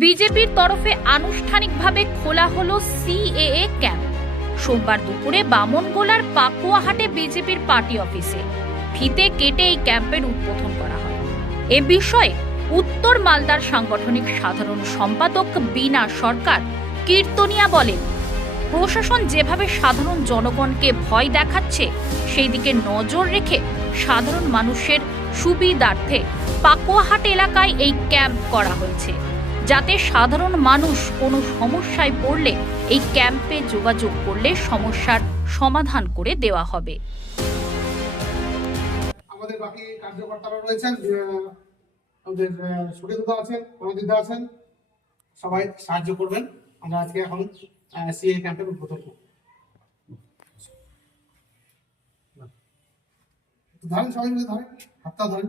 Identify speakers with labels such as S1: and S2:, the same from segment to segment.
S1: বিজেপির তরফে আনুষ্ঠানিকভাবে খোলা হলো সিএএ ক্যাম্প। সোমবার দুপুরে বামনগোলার পাকুয়াহাটে বিজেপির পার্টি অফিসে ফিতে কেটে এই ক্যাম্পের উদ্বোধন করা হয়। এ বিষয়ে উত্তর মালদার সাংগঠনিক সাধারণ সম্পাদক বিনা সরকার কীর্তনিয়া বলেন, প্রশাসন যেভাবে সাধারণ জনগণকে ভয় দেখাচ্ছে সেই দিকে নজর রেখে সাধারণ মানুষের সুবিধার্থে পাকুয়াহাট এলাকায় এই ক্যাম্প করা হয়েছে। যাতে সাধারণ মানুষ কোনো সমস্যায় পড়লে এই ক্যাম্পে যোগাযোগ করলে সমস্যার সমাধান করে দেওয়া হবে।
S2: আমাদের বাকি কার্যকর্তারা রয়েছেন আমাদের সুরেন্দা আছেন প্রণজিতা আছেন, সবাই সাহায্য করবেন। আমরা আজকে এখন সিএ ক্যাম্পের উদ্বোধন করব। ধরেন সবাই মিলে ধরেন, হাতটা ধরেন।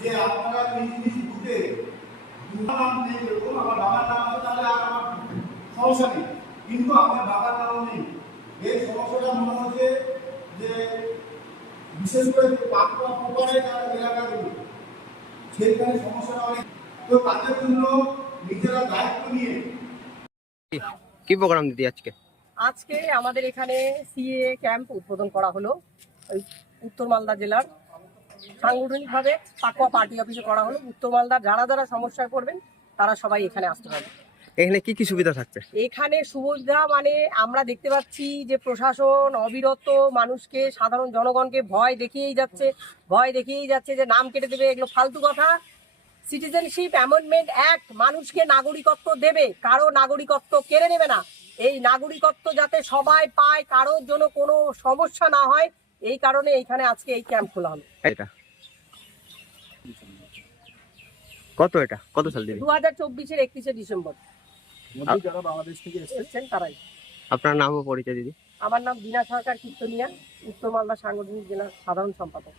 S3: যে আপনারা নিজ নিজ বুথে নাম আমার বাবার নাম তাহলে আর আমার সমস্যা নেই। কিন্তু আমার বাবার নাম নেই। এই সমস্যাটা মনে হচ্ছে যে বিশেষ করে পাকুয়া প্রকারের এলাকাগুলো সেইখানে সমস্যাটা অনেক। তো তাদের জন্য নিজেরা দায়িত্ব নিয়ে
S4: কি প্রোগ্রাম দিদি আজকে?
S5: আজকে আমাদের এখানে সিএ ক্যাম্প উদ্বোধন করা হলো ওই উত্তর মালদা জেলার। সাংগঠনিকভাবে পাকুয়া পার্টি অফিসে করা হলো। উত্তর মালদার যারা যারা সমস্যায় পড়বেন তারা সবাই এখানে আসতে পারবে
S4: এখানে কি কি সুবিধা থাকছে?
S5: এখানে সুবিধা মানে আমরা দেখতে পাচ্ছি যে প্রশাসন অবিরত মানুষকে সাধারণ জনগণকে ভয় দেখিয়েই যাচ্ছে ভয় দেখিয়েই যাচ্ছে যে নাম কেটে দেবে এগুলো ফালতু কথা। সিটিজেনশিপ অ্যামেন্ডমেন্ট অ্যাক্ট মানুষকে নাগরিকত্ব দেবে কারও নাগরিকত্ব কেড়ে নেবে না। এই নাগরিকত্ব যাতে সবাই পায় কারোর জন্য কোনো সমস্যা না হয় এই কারণে এইখানে আজকে এই ক্যাম্প খোলা হলো
S4: এটা কত এটা? কত সাল দিদি
S5: দু হাজার চব্বিশের একত্রিশে ডিসেম্বর। এসেছেন তারাই।
S4: আপনার নাম ও পরিচয় দিদি।
S5: আমার নাম বিনা সরকার কীর্তনিয়া উত্তর মালদা সাংগঠনিক জেলা সাধারণ সম্পাদক।